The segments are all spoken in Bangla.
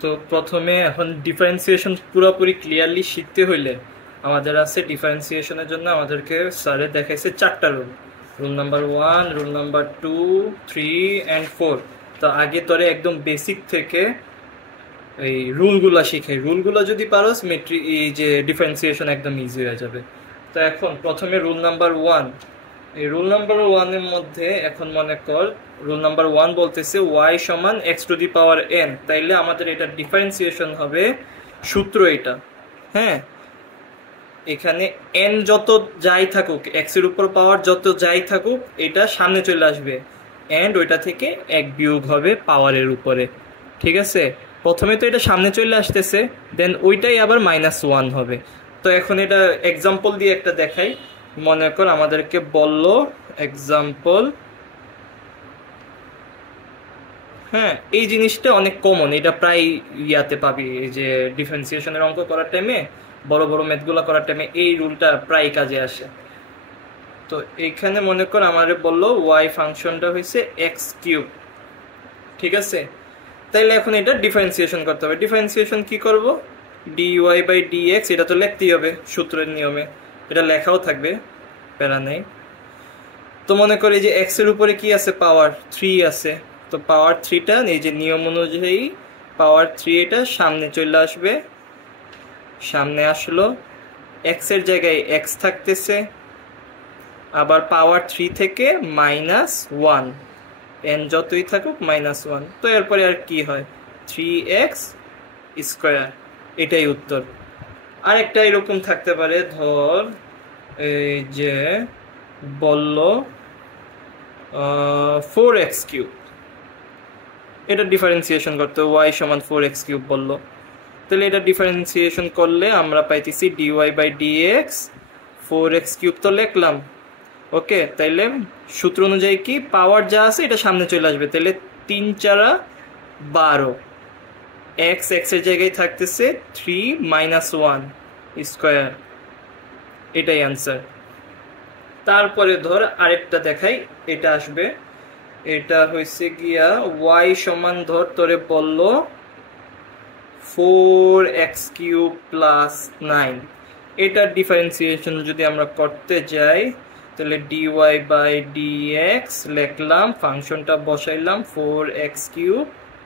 তো প্রথমে এখন ডিফারেন্সিয়েশন পুরোপুরি ক্লিয়ারলি শিখতে হইলে আমাদের আছে ডিফারেন্সিয়েশনের জন্য আমাদেরকে স্যারে দেখাইছে 4টা rule. Rule number 1, rule number 2, 3 and 4। তো আগে তোরে একদম বেসিক থেকে এই রুলগুলা শিখে, রুলগুলো যদি পারোস এই যে ডিফারেন্সিয়েশন একদম ইজি হয়ে যাবে। তো এখন প্রথমে রুল নাম্বার 1, এই রুল নাম্বার 1 এর মধ্যে এখন মনে কর রুল নাম্বার 1 বলতেছে y সমান x two the power n, তাইলে আমাদের এটা ডিফারেন্সিয়েশন হবে সূত্র এটা। হ্যাঁ, এখানে n যত যাই থাকুক, x এর উপর পাওয়ার যত যাই থাকুক, এটা সামনে চলে আসবে এন্ড ওইটা থেকে 1 বিয়োগ হবে পাওয়ারের উপরে। ঠিক আছে, প্রথমে তো এটা সামনে চলে আসতেছে, দেন ওইটাই আবার -1 হবে। তো এখন এটা এক্সাম্পল দিয়ে একটা দেখাই। মনে কর আমাদেরকে বলল এক্সাম্পল, হ্যাঁ এই জিনিসটা অনেক কমন, এটা প্রায় ইয়াতে পাবি, এই যে ডিফারেন্সিয়েশনের অঙ্ক করার টাইমে, বড় বড় ম্যাথগুলো করার টাইমে এই রুলটা প্রায় কাজে আসে। তো এইখানে মনে কর আমাদের বললো y ফাংশনটা হয়েছে x3। ঠিক আছে, তাইলে এখন এটা ডিফারেন্সিয়েশন করতে হবে। ডিফারেন্সিয়েশন কি করব, dy বাই dx, এটা তো লিখতেই হবে সূত্রের নিয়মে, এটা লেখাও থাকবে, প্যারা নেই। তো মনে করি যে x এর উপরে কি আছে, পাওয়ার 3 আছে, তো পাওয়ার 3টা এই যে নিয়ম অনুযায়ী পাওয়ার 3 এটা সামনে চলে আসবে, সামনে আসলো, x এর জায়গায় x থাকতেছে, আবার পাওয়ার 3 থেকে -1, n যতই থাকুক -1। তো এরপরে আর কি হয়, 3x স্কয়ার, এটাই উত্তর। আরেকটা এরকম থাকতে পারে, ধর এই যে বলল 4x3, এটা ডিফারেন্সিয়েশন করতে y সমান 4x3 বললো, তাহলে এটা ডিফারেন্সিয়েশন করলে আমরা পাইতেছি dy বাই dx 4x3 তো লিখলাম। ওকে, তাইলে সূত্র অনুযায়ী কি পাওয়ার যা আছে এটা সামনে চলে আসবে, তাহলে 3 4 12, x এর জায়গায় থাকতেছে 3 -1 স্কয়ার, এটাই অ্যান্সার। তারপরে ধর আরেকটা দেখাই, এটা আসবে, এটা হয়েছে গিয়া y সমান ধর তোরে বললো 4x3 প্লাস 9। এটার ডিফারেন্সিয়েশন যদি আমরা করতে যাই, তাহলে dy বাই dx লিখলাম, ফাংশনটা বসাইলাম 4x3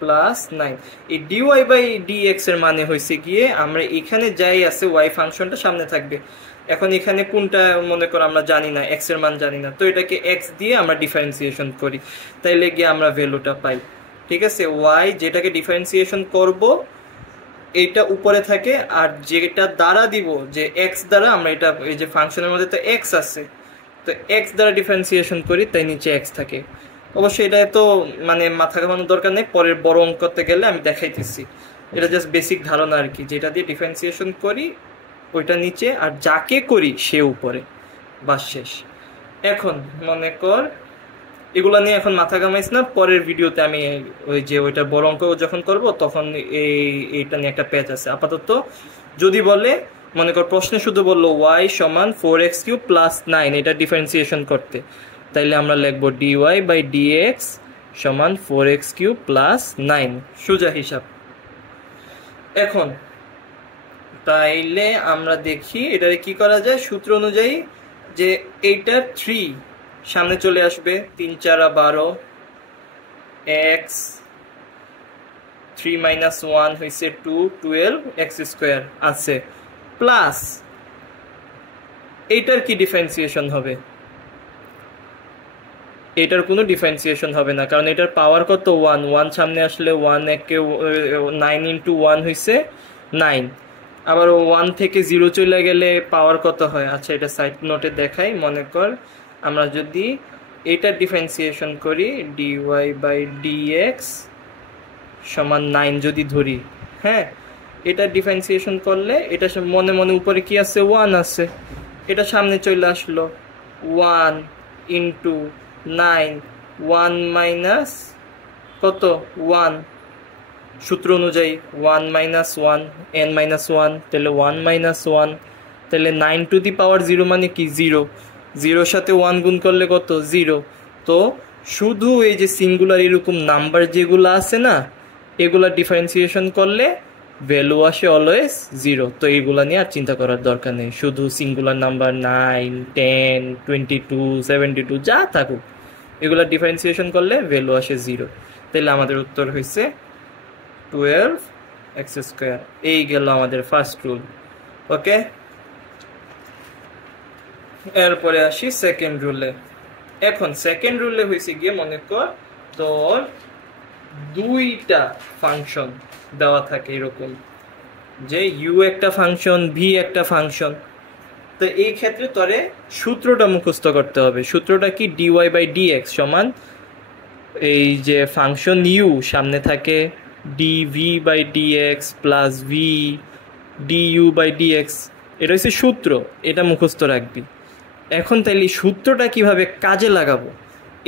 প্লাস 9। এই dy বাই dx এর মানে হয়েছে গিয়ে আমরা এখানে যাই আছে y ফাংশনটা সামনে থাকবে। এখন এখানে কোনটা মনে করো আমরা জানি না, x এর মান জানি না, তো এটাকে x দিয়ে আমরা ডিফারেন্সিয়েশন করি, তাইলে গিয়ে আমরা ভ্যালুটা পাই। ঠিক আছে, y যেটাকে ডিফারেন্সিয়েশন করব এইটা উপরে থাকে, আর যেটা দ্বারা দিব যে x দ্বারা আমরা এটা, এই যে ফাংশনের মধ্যে তো x আছে, তো x দ্বারা ডিফারেন্সিয়েশন করি তাই নিচে x থাকে। অবশ্যই এটা তো মানে মাথা ঘামানোর দরকার নেই, পরের বড় অঙ্ক করতে গেলে আমি দেখাইতেছি, এটা জাস্ট বেসিক ধারণা আর কি, যেটা দিয়ে ডিফারেন্সিয়েশন করি ওইটা নিচে আর যাকে করি সে উপরে, বাস শেষ। এখন মনে কর এগুলা নিয়ে এখন মাথা ঘামাইস না, পরের ভিডিওতে আমি ওই যে ওইটা বড় অঙ্ক যখন করব তখন এইটা নিয়ে একটা পেজ আছে। আপাতত যদি বলে মনে কর প্রশ্নে শুধু বললো y সমান 4x3 প্লাস 9, এটা ডিফারেন্সিয়েশন করতে, তাইলে আমরা লিখবো dy বাই dx সমান 4x3 প্লাস 9, সোজা হিসাব। এখন তাইলে আমরা দেখি এটারে কি করা যায় সূত্র অনুযায়ী, যে এইটার 3 সামনে চলে আসবে, 3 4 12, x 3 -1 হয়েছে 2, 12 x স্কয়ার আছে, প্লাস এইটার কি ডিফারেন্সিয়েশন হবে, এটার কোনো ডিফারেন্সিয়েশন হবে না, কারণ এটার পাওয়ার কত 1, 1 সামনে আসলে 1 একে 9 × 1 হয়েছে 9, আবার 1 থেকে 0 চলে গেলে পাওয়ার কত হয়। আচ্ছা, এটা সাইড নোটে দেখাই। মনে কর আমরা যদি এটার ডিফারেন্সিয়েশন করি dy বাই dx সমান 9 যদি ধরি, হ্যাঁ এটার ডিফারেন্সিয়েশন করলে এটা মনে মনে উপরে কি আছে 1 আছে, এটা সামনে চলে আসলো 1 × 9, 1 মাইনাস কত 1, সূত্র অনুযায়ী 1 - 1 n - 1, তাহলে 1 - 1, তাহলে 9 টু দি পাওয়ার 0 মানে কি 0, 0 সাথে 1 গুণ করলে কত 0। তো শুধু এই যে সিঙ্গুলার এরকম নাম্বার যেগুলো আছে না, এগুলা ডিফারেন্সিয়েশন করলে ভ্যালু আসে অলওয়েজ 0। তো এইগুলা নিয়ে আর চিন্তা করার দরকার নেই, শুধু সিঙ্গুলার নাম্বার 9, 10, 22, 72 যা থাকুক, এগুলা ডিফারেন্সিয়েশন করলে ভ্যালু আসে 0। তাহলে আমাদের উত্তর হয়েছে 12x²। এই গেল আমাদের ফার্স্ট রুল। ওকে, এরপরে আসি সেকেন্ড রুলে। এখন সেকেন্ড রুলে হয়েছে গিয়ে মনে কর তোর দুইটা ফাংশন দেওয়া থাকে এরকম, যে ইউ একটা ফাংশন, ভি একটা ফাংশন। তো এই ক্ষেত্রে তোরে সূত্রটা মুখস্থ করতে হবে। সূত্রটা কি? dy/dx সমান এই যে ফাংশন ইউ সামনে থাকে dv/dx প্লাস ভি du/dx, এটা হচ্ছে সূত্র, এটা মুখস্থ রাখবি। এখন তাইলে সূত্রটা কিভাবে কাজে লাগাবো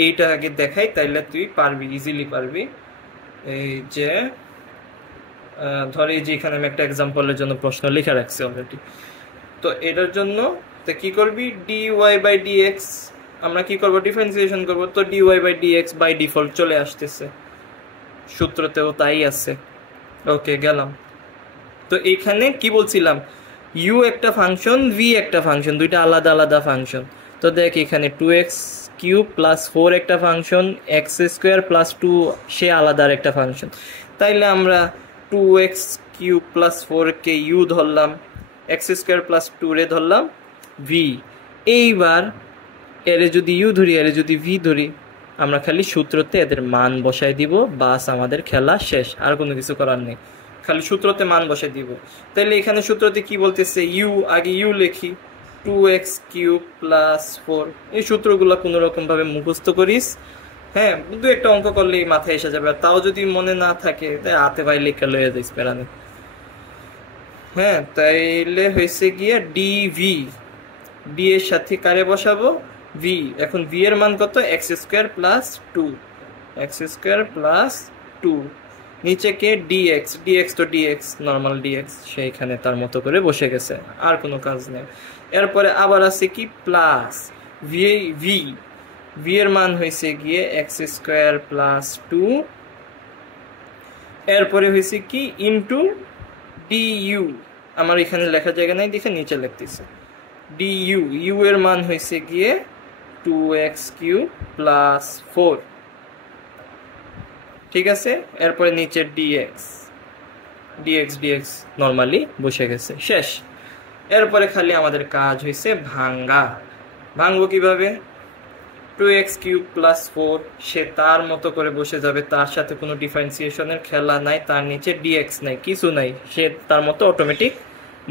এইটা আগে দেখাই, তাইলে তুই পারবি, ইজিলি পারবি। এই যে ধর এই যে এখানে আমি একটা এক্সাম্পলের জন্য প্রশ্ন লিখে রাখছি অলরেডি। তো এটার জন্য তো কি করবি, dy/dx আমরা কি করব, ডিফারেন্সিয়েশন করব। তো dy/dx বাই ডিফল্ট চলে আসতেছে, সূত্রতেও তাই আছে। ওকে, গেলাম। তো এখানে কি বলছিলাম, ইউ একটা ফাংশন, ভি একটা ফাংশন, দুইটা আলাদা আলাদা ফাংশন। তো দেখ এখানে 2x³ প্লাস 4 একটা ফাংশন, x² প্লাস 2 সে আলাদা আর একটা ফাংশন। তাইলে আমরা 2x³ প্লাস 4 কে ইউ ধরলাম, x² প্লাস 2 রে ধরলাম ভি। এইবার এরে যদি ইউ ধরি, এরে যদি ভি ধরি, আমরা খালি সূত্রতে এদের মান বসাই দিব, বাস আমাদের খেলা শেষ, আর কোনো কিছু করার নেই, খালি সূত্রতে মান বসাই দিব। তাইলে এখানে সূত্রতে কি বলতেছে, ইউ, আগে ইউ লিখি 2x³ প্লাস 4। এই সূত্রগুলো কোনো রকম ভাবে মুখস্থ করিস, হ্যাঁ, দু একটা অঙ্ক করলেই মাথায় এসে যাবে। আর তাও যদি মনে না থাকে তাই হাতে ভাই লেখা লইয়া যাইস, প্যারানে। হ্যাঁ, তাইলে হয়েছে গিয়ে ডিভি, ডি এর সাথে কারে বসাবো, ভি। এখন ভি এর মান কত, x² প্লাস 2, x² প্লাস 2। নিচে কে, ডিএক্স, ডিএক্স তো ডিএক্স, নর্মাল ডিএক্স, সেইখানে তার মতো করে বসে গেছে, আর কোনো কাজ নেই। এরপরে আবার আছে কি, প্লাস ভি, ভি ভি এর মান হয়েছে গিয়ে x² প্লাস 2। এরপরে হয়েছে কি, ইন্টু ডিইউ, আমার এখানে লেখার জায়গা নাই দেখে নিচে লিখতেছে ডিইউ, ইউ এর মান হয়েছে গিয়ে 2x³ প্লাস 4, ঠিক আছে। এরপরে নিচে ডিএক্স, ডিএক্স ডিএক্স নর্মালি বসে গেছে, শেষ। এরপরে খালি আমাদের কাজ হয়েছে ভাঙ্গা। ভাঙবো কিভাবে, 2x³ প্লাস 4 সে তার মতো করে বসে যাবে, তার সাথে কোনো ডিফারেন্সিয়েশনের খেলা নাই, তার নিচে ডিএক্স নাই, কিছু নাই, সে তার মতো অটোমেটিক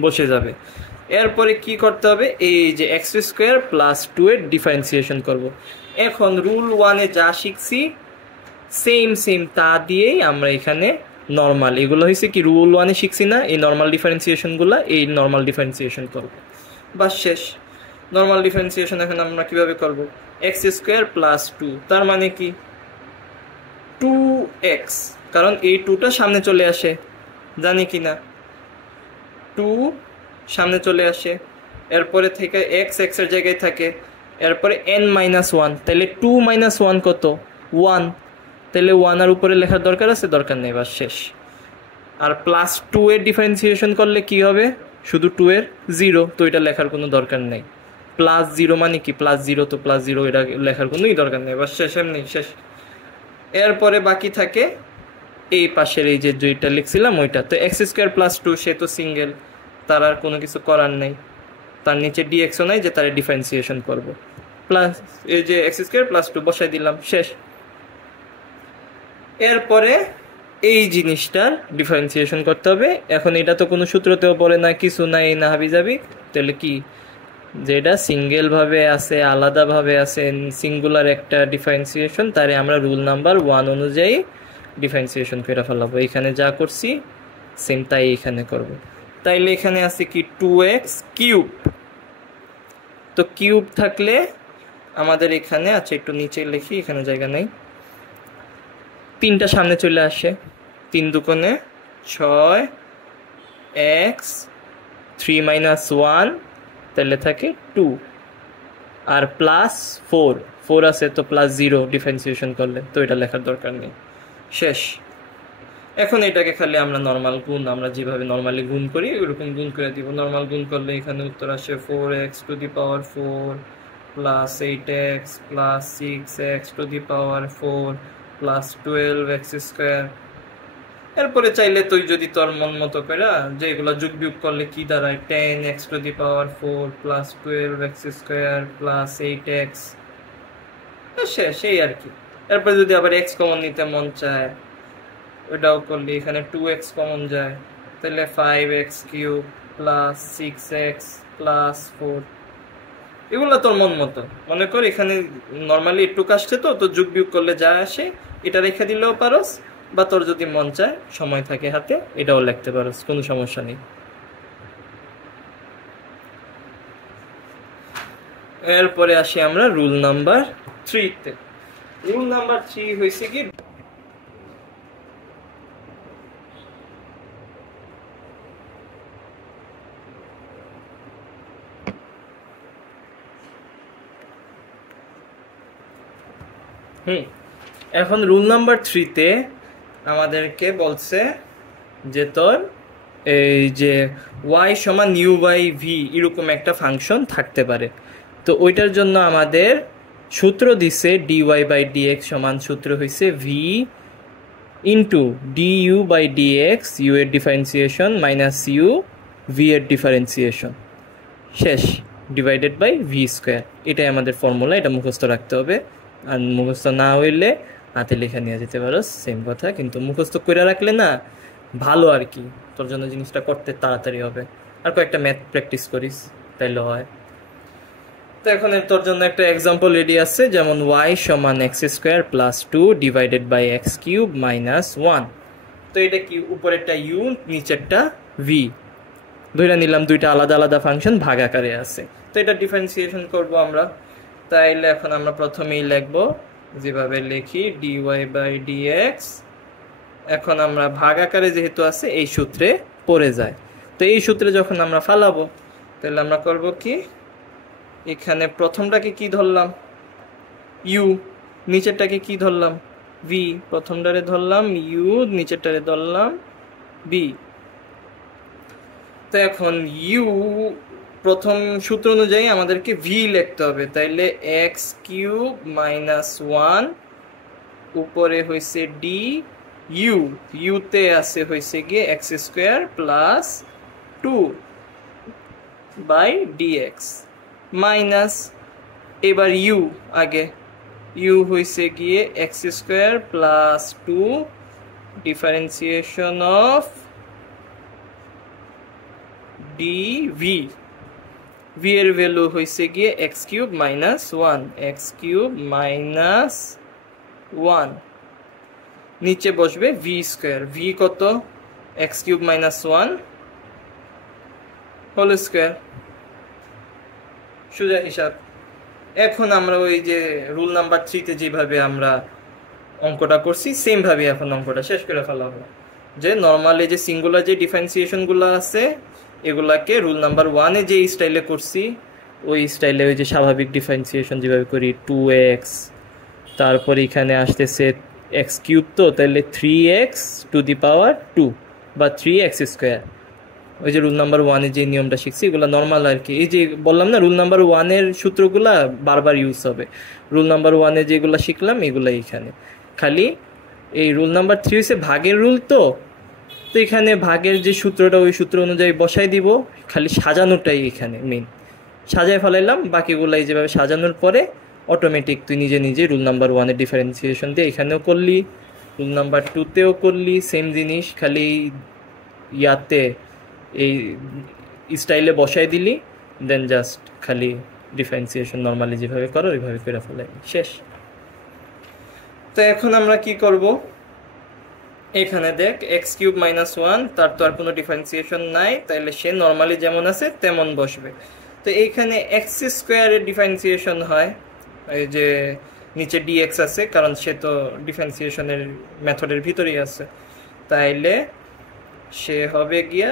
বসে যাবে। এরপরে কি করতে হবে, এই যে x² প্লাস 2 এর ডিফারেন্সিয়েশন করব। এখন রুল 1-এ যা শিখছি সেম সেম তা দিয়েই আমরা এখানে নর্মাল, এগুলো হয়েছে কি রুল 1-এ শিখছি না, এই নর্মাল ডিফারেন্সিয়েশনগুলো, এই নর্মাল ডিফারেন্সিয়েশন করব, বাস শেষ। নর্মাল ডিফারেন্সিয়েশন এখন আমরা কিভাবে করব, x² প্লাস 2, তার মানে কি 2x, কারণ এই 2টা সামনে চলে আসে, জানি কি না, 2 সামনে চলে আসে। এরপরে থেকে x এর জায়গায় থাকে, এরপরে n-1, তাহলে 2 - 1 কত, 1, তাহলে 1 আর উপরে লেখার দরকার আছে, দরকার নেই, বাস শেষ। আর প্লাস 2 এর ডিফারেন্সিয়েশন করলে কি হবে, শুধু 2 এর 0, তো এটা লেখার কোনো দরকার নেই। প্লাস 0 মানে কি, প্লাস 0, তো প্লাস 0 এটা লেখার কোনোই দরকার নেই, বাস শেষ, এমনি শেষ। এরপরে বাকি থাকে এই পাশের এই যে যেটা লিখছিলাম ওইটা, তো x² প্লাস 2 সে তো সিঙ্গেল, তার আর কোনো কিছু করার নেই, তার নিচে ডিএক্সও নাই যে তার ডিফারেন্সিয়েশন করব, প্লাস এই যে x² প্লাস 2 বসাই দিলাম, শেষ। এরপরে এই জিনিসটার ডিফারেন্সিয়েশন করতে হবে। এখন এটা তো কোনো সূত্রতেও বলে না, কিছু নাই, না হাবি যাবি, তাহলে কি, যেটা সিঙ্গেল ভাবে আছে, আলাদাভাবে আছে, সিঙ্গুলার একটা ডিফারেন্সিয়েশন, তারে আমরা রুল নাম্বার 1 অনুযায়ী ডিফারেন্সিয়েশন করে ফেলাবো। এখানে যা করছি সেম তাই এখানে করব। তাইলে এখানে আছে কি 2x³, তো কিউব থাকলে আমাদের এখানে আছে, একটু নিচে লিখি, এখানে জায়গা নেই, 3টা সামনে চলে আসে, 3 দুগুণে 6, x 3 - 1, তাহলে থাকে 2, আর প্লাস 4 আছে, তো প্লাস 0 ডিফারেন্সিয়েশন করলে, তো এটা লেখার দরকার নেই, শেষ। এখন এটাকে খালি আমরা নর্মাল গুণ, আমরা যেভাবে নর্মালি গুণ করি ওরকম গুণ করে দিব। নর্মাল গুণ করলে এখানে উত্তর আসে 4x two the power 4 plus 8x plus 6x two the power 4 plus 12x square. এরপরে চাইলে তুই যদি তোর মন মতো করে যে এগুলো যোগ বিয়োগ করলে কি দাঁড়ায় 10x two the power 4 plus 12x square plus 8x, শেষ এই আর কি। এরপরে যদি আবার x কমন নিতে মন চায় ওটাও করলে এখানে 2x কমন যায়, তাহলে 5x cube plus 6x plus 4। এগুলো তোর মন মতো, মনে কর এখানে নর্মালি একটু আসছে তো যোগ বিয়োগ করলে যা আসে এটা রেখে দিলেও পারস, বা তোর যদি মন চায় সময় থাকে হাতে এটাও লিখতে পারস, কোনো সমস্যা নেই। এরপরে আসি আমরা রুল নাম্বার 3 তে। রুল নাম্বার 3 হয়েছে কি এখন রুল নাম্বার 3 তে আমাদেরকে বলছে যে তোর এই যে y সমান ইউ বাই ভি এরকম একটা ফাংশন থাকতে পারে। তো ওইটার জন্য আমাদের সূত্র দিছে dy বাই dx সমান সূত্র হয়েছে v into du by dx, u এর ডিফারেন্সিয়েশন মাইনাস ইউ ভি এর ডিফারেন্সিয়েশন, শেষ ডিভাইডেড বাই ভি স্কোয়ার। এটাই আমাদের ফর্মুলা, এটা মুখস্থ রাখতে হবে। আর মুখস্থ না হইলে হাতে লেখা নিয়ে যেতে পারো, সেম কথা, কিন্তু মুখস্থ করে রাখলে না ভালো আর কি, তোর জন্য জিনিসটা করতে তাড়াতাড়ি হবে। আর কয়েকটা ম্যাথ প্র্যাকটিস করিস তাইলে হয়। তো এখন তোর জন্য একটা এক্সাম্পল রেডি আছে, যেমন y সমান x square plus 2 divided by x cube minus 1। তো এটা কি, উপরেরটা ইউ নিচেরটা ভি, ধরে নিলাম দুইটা আলাদা আলাদা ফাংশন ভাগ আকারে আছে। তো এটা ডিফারেন্সিয়েশন করব আমরা, তাইলে এখন আমরা প্রথমেই লিখবো যেভাবে লিখি dy বাই dx। এখন আমরা ভাগ আকারে যেহেতু আছে এই সূত্রে পড়ে যায়, তো এই সূত্রে যখন আমরা ফালাবো তাহলে আমরা করব কি, এখানে প্রথমটাকে কি ধরলাম ইউ, নিচেরটাকে কি ধরলাম ভি, প্রথমটারে ধরলাম ইউ নিচেরটারে ধরলাম বি। তো এখন ইউ প্রথম সূত্র অনুযায়ী আমাদেরকে ভি লিখতে হবে, তাইলে এক্স কিউব মাইনাস 1 উপরে হয়েছে ডি ইউ, ইউতে আছে হয়েছে গিয়ে x square plus 2 by dx minus, এবার ইউ আগে, ইউ হয়েছে গিয়ে x square plus 2 differentiation of dv, v এর ভ্যালু হয়েছে গিয়ে x cube minus 1, x cube minus 1, নিচে বসবে ভি স্কোয়ার, ভি কত x cube minus 1 whole square, সোজা হিসাব। এখন আমরা ওই যে রুল নাম্বার 3 তে যেভাবে আমরা অঙ্কটা করছি সেম ভাবে এখন অঙ্কটা শেষ করে ফেলা হবে, যে নর্মালি যে সিঙ্গুলার যে ডিফারেন্সিয়েশনগুলো আছে এগুলাকে রুল নাম্বার 1 এ যে স্টাইলে করছি ওই স্টাইলে ওই যে স্বাভাবিক ডিফারেন্সিয়েশন যেভাবে করি 2x, তারপর এখানে আসতেছে এক্স কিউব, তো তাহলে 3x টু দি পাওয়ার 2 বা 3x স্কোয়ার, ওই যে রুল নাম্বার 1 এর যে নিয়মটা শিখছি এগুলো নর্মাল আর কি। এই যে বললাম না রুল নাম্বার 1 এর সূত্রগুলা বারবার ইউজ হবে, রুল নাম্বার 1 এ যেগুলো শিখলাম এগুলো এখানে, খালি এই রুল নাম্বার 3 হচ্ছে ভাগের রুল। তো এখানে ভাগের যে সূত্রটা ওই সূত্র অনুযায়ী বসাই দিব, খালি সাজানোটাই এখানে মেন, সাজায় ফেলাইলাম, বাকিগুলাই যেভাবে সাজানোর পরে অটোমেটিক তুই নিজে নিজে রুল নাম্বার 1 এর ডিফারেন্সিয়েশন দিয়ে এখানেও করলি, রুল নাম্বার 2 তেও করলি সেম জিনিস, খালি ইয়াতে এই স্টাইলে বসাই দিলি, দেন জাস্ট খালি ডিফারেন্সিয়েশন নর্মালি যেভাবে করো ওইভাবে করে ফেলাই, শেষ। তো এখন আমরা কি করব, এখানে দেখ এক্স কিউব মাইনাস 1, তার তো আর কোনো ডিফারেন্সিয়েশন নাই, তাইলে সে নর্মালি যেমন আছে তেমন বসবে। তো এইখানে এক্স স্কোয়ারের ডিফারেন্সিয়েশন হয়, এই যে নিচে ডিএক্স আছে কারণ সে তো ডিফারেন্সিয়েশনের মেথডের ভিতরেই আছে, তাইলে সে হবে গিয়া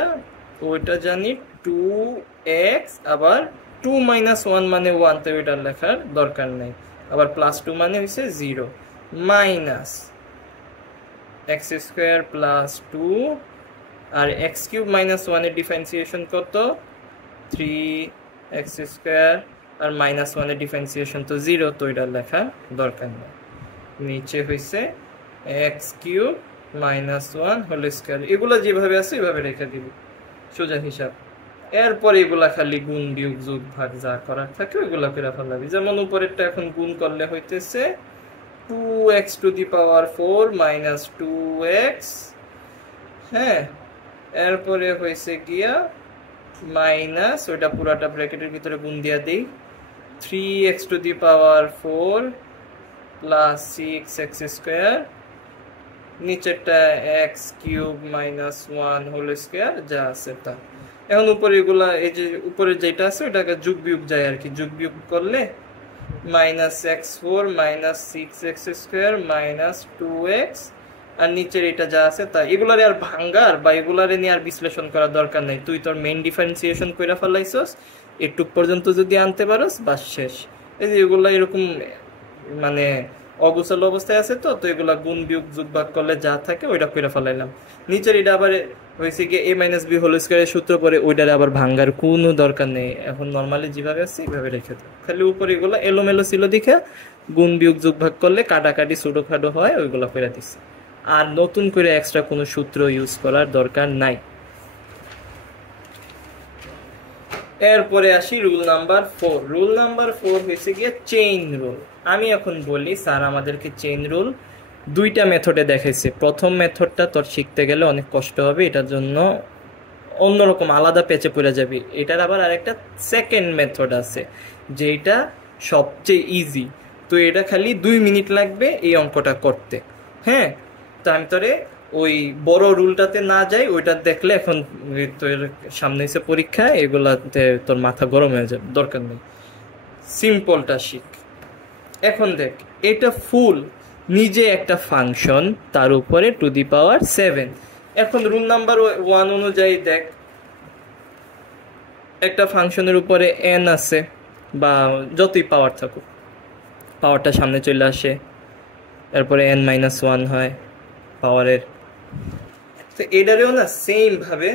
ওইটা জানি 2x, আবার 2 মাইনাস 1 মানে 1, তো ওইটার লেখার দরকার নেই, আবার প্লাস 2 মানে হচ্ছে 0 মাইনাস এক্স স্কোয়ার প্লাস 2 আর এক্স কিউব মাইনাস 1 এর ডিফারেন্সিয়েশন কত 3 এক্স স্কোয়ার আর মাইনাস 1 এর ডিফারেন্সিয়েশন তো 0, তো এটা লেখার দরকার নেই। নিচে হয়েছে x cube minus 1 whole square, এগুলো যেভাবে আছে এভাবে রেখে দিব সোজা হিসাব। এরপর এগুলা খালি গুণ বিয়োগ যোগ ভাগ যা করার থাকে ওইগুলা করে ফেলাবি। যেমন উপরেরটা এখন গুণ করলে হইতেছে 2x two the power 4 minus 2x, হ্যাঁ, এরপরে হয়েছে গিয়া মাইনাস ওইটা পুরাটা ব্র্যাকেটের ভিতরে গুণ দিয়া দিই 3x to the power 4 plus 6x square, নিচেরটা x cube minus 1 whole square যা আছে তা। এখন উপরে এগুলা এই যে উপরে যেটা আছে ওটাকে যোগ বিয়োগ যায় আর কি, যোগ বিয়োগ করলে minus x4 minus 6x square minus 2x, আর নিচের এটা যা আছে তা। এগুলারে আর ভাঙ্গার বা এগুলারে নিয়ে আর বিশ্লেষণ করার দরকার নেই, তুই তোর মেইন ডিফারেন্সিয়েশন কইরা ফেলাইছস, একটু পর্যন্ত যদি আনতে পারস বাস শেষ। এই যে এগুলা এরকম মানে অগোছাল অবস্থায় আছে, তো এগুলা গুণ বিয়োগ যোগ ভাগ করলে যা থাকে ওইটা কইরা ফেলাইলাম। নিচের এটা আবার হয়েছে কি a মাইনাস বি হোল স্কোয়ারের সূত্র পরে ওইটারে আবার ভাঙ্গার কোনো দরকার নেই, এখন নর্মালি যেভাবে আছে এইভাবে রেখে দেয়। খালি উপরে এগুলো এলোমেলো ছিল দেখে গুণ বিয়োগ যোগ ভাগ করলে কাটাকাটি ছোটোখাটো হয় ওইগুলো করে দিচ্ছে, আর নতুন করে এক্সট্রা কোনো সূত্র ইউজ করার দরকার নাই। এরপরে আসি রুল নাম্বার 4। রুল নাম্বার 4 হয়েছে গিয়ে চেইন রুল। আমি এখন বলি স্যার আমাদেরকে চেইন রুল দুইটা মেথডে দেখাইছে, প্রথম মেথডটা তোর শিখতে গেলে অনেক কষ্ট হবে, এটার জন্য অন্যরকম আলাদা পেঁচে পড়ে যাবি। এটার আবার আরেকটা সেকেন্ড মেথড আছে যেটা সবচেয়ে ইজি, তো এটা খালি 2 মিনিট লাগবে এই অঙ্কটা করতে। হ্যাঁ, তো আমি তোরে ওই বড় রুলটাতে না যাই, ওইটা দেখলে এখন তোর সামনে এসে পরীক্ষা এগুলাতে তোর মাথা গরম হয়ে যাবে, দরকার নেই, সিম্পলটা শিখ। এখন দেখ এটা ফুল নিজে একটা ফাংশন, তার উপরে টু দি পাওয়ার 7। এখন রুল নাম্বার 1 অনুযায়ী দেখ একটা ফাংশনের উপরে n আছে বা যতই পাওয়ার থাকুক পাওয়ারটা সামনে চলে আসে, এরপরে n-1 হয় পাওয়ারের। তো এটারেও না সেম ভাবে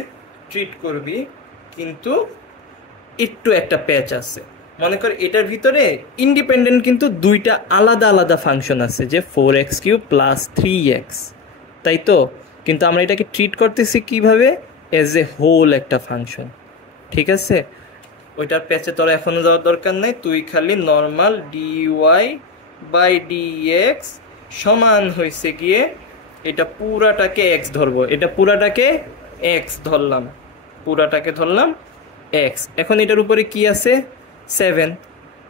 ট্রিট করবি, কিন্তু একটু একটা প্যাচ আছে। মনে কর এটার ভিতরে ইন্ডিপেন্ডেন্ট কিন্তু দুইটা আলাদা আলাদা ফাংশন আছে, যে 4x³ প্লাস 3x, তাই তো? কিন্তু আমরা এটাকে ট্রিট করতেছি কিভাবে, এজ এ হোল একটা ফাংশন, ঠিক আছে? ওইটার প্যাচে তোর এখনো যাওয়ার দরকার নাই, তুই খালি নর্মাল dy/dx সমান হয়েছে গিয়ে এটা পুরাটাকে x ধরবো, এটা পুরাটাকে x ধরলাম, পুরাটাকে ধরলাম x। এখন এটার উপরে কি আছে 7,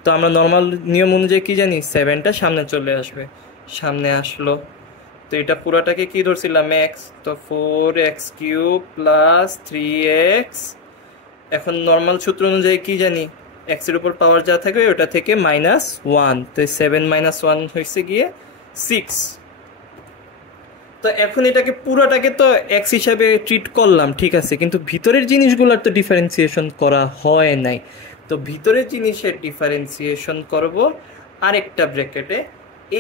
তো আমরা নর্মাল নিয়ম অনুযায়ী কি জানি 7টা সামনে চলে আসবে, সামনে আসলো, তো এটা পুরাটাকে কি ধরছিলাম x, তো 4x³ প্লাস 3x। এখন নর্মাল সূত্র অনুযায়ী কি জানি x এর উপর পাওয়ার যা থাকবে ওটা থেকে -1, তো 7 - 1 হয়েছে গিয়ে 6। তো এখন এটাকে পুরোটাকে তো x হিসাবে ট্রিট করলাম, ঠিক আছে, কিন্তু ভিতরের জিনিসগুলোর তো ডিফারেন্সিয়েশন করা হয় নাই, তো ভিতরের জিনিসের ডিফারেন্সিয়েশন করব আরেকটা ব্র্যাকেটে,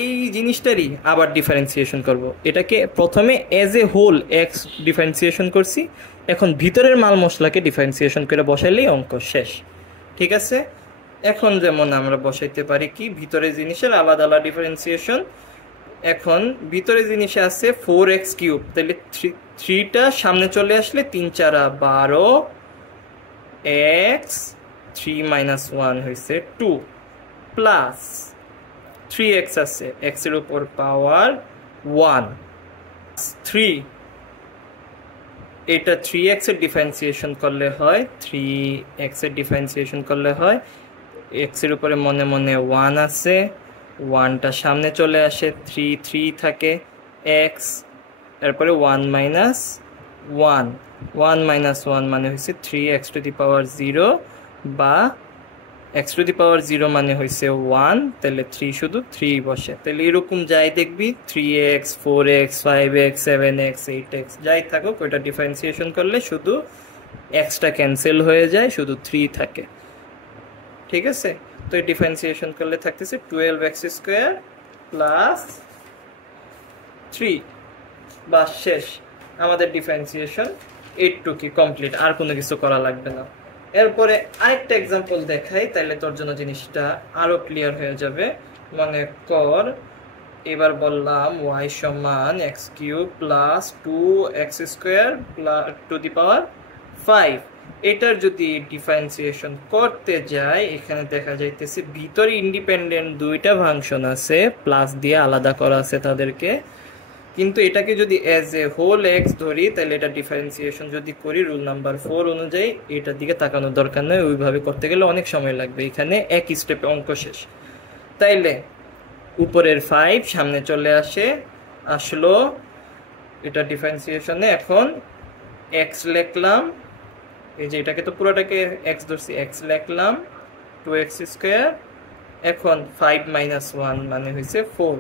এই জিনিসটারই আবার ডিফারেন্সিয়েশন করব। এটাকে প্রথমে as a whole x differentiation করছি, এখন ভিতরের মাল মশলাকে ডিফারেন্সিয়েশন করে বসাইলেই অঙ্ক শেষ, ঠিক আছে? এখন যেমন আমরা বসাইতে পারি কি ভিতরের জিনিসের আলাদা আলাদা ডিফারেন্সিয়েশন। এখন ভিতরে জিনিসে আছে 4x³, তাহলে 3টা সামনে চলে আসলে 3×4 = 12, x 3 - 1 হয়েছে 2, প্লাস 3x আছে, x এর উপর পাওয়ার 1 3, এটা 3x এর ডিফারেন্সিয়েশন করলে হয়, 3x এর ডিফারেন্সিয়েশন করলে হয়, x এর উপরে মনে মনে 1 আছে, 1টা সামনে চলে আসে, 3 থাকে x, এরপরে 1 - 1, 1 - 1 মানে হয়েছে 3x⁻0, বা x⁻0 মানে হয়েছে 1, তাহলে 3 শুধু 3 বসে, তাহলে এরকম যাই দেখবি 3x 4x 5x 7x 8x যাই থাকুক ওইটা ডিফারেন্সিয়েশন করলে শুধু xটা ক্যান্সেল হয়ে যায়, শুধু 3 থাকে, ঠিক আছে? তো এই ডিফারেন্সিয়েশন করলে থাকতেছে 12x² প্লাস 3, বা শেষ, আমাদের ডিফারেন্সিয়েশন এইটুকুই কমপ্লিট, আর কোনো কিছু করা লাগবে না। এরপরে আরেকটা এক্সাম্পল দেখাই, তাহলে তোর জন্য জিনিসটা আরো ক্লিয়ার হয়ে যাবে। মনে কর এবার বললাম y সমান X cube plus 2x square plus to the power 5। এটার যদি ডিফারেন্সিয়েশন করতে যাই, এখানে দেখা যাইতেছে ভিতরে ইন্ডিপেন্ডেন্ট দুইটা ফাংশন আছে, প্লাস দিয়ে আলাদা করা আছে তাদেরকে, কিন্তু এটাকে যদি এজ এ হোল এক্স ধরি, তাহলে এটা ডিফারেন্সিয়েশন যদি করি রুল নাম্বার 4 অনুযায়ী, এটার দিকে তাকানোর দরকার নয়, ওইভাবে করতে গেলে অনেক সময় লাগবে, এখানে এক স্টেপে অঙ্ক শেষ। তাইলে উপরের 5 সামনে চলে আসলো, এটা ডিফারেন্সিয়েশনে এখন এক্স লিখলাম, এই যে এটাকে তো পুরোটাকে এক্স ধরছি, এক্স লিখলাম 2x স্কোয়ার, এখন 5 মাইনাস 1 মানে হয়েছে 4।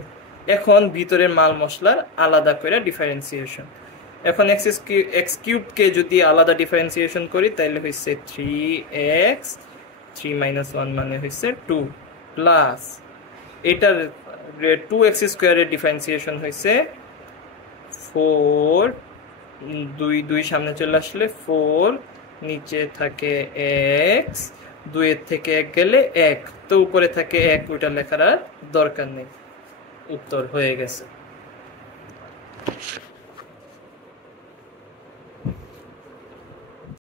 এখন ভিতরের মাল মশলার আলাদা করে ডিফারেন্সিয়েশন, এখন এক্স কিউবকে যদি আলাদা ডিফারেন্সিয়েশন করি তাহলে হয়েছে 3x, 3 মাইনাস 1 মানে হয়েছে 2, প্লাস এটার 2x স্কোয়ারের ডিফারেন্সিয়েশন হয়েছে 4, 2 সামনে চলে আসলে 4, নিচে থাকে x, 2 এর থেকে 1 গেলে 1, তো উপরে থাকে 1, ওইটা লেখার আর দরকার নেই, উত্তর হয়ে গেছে।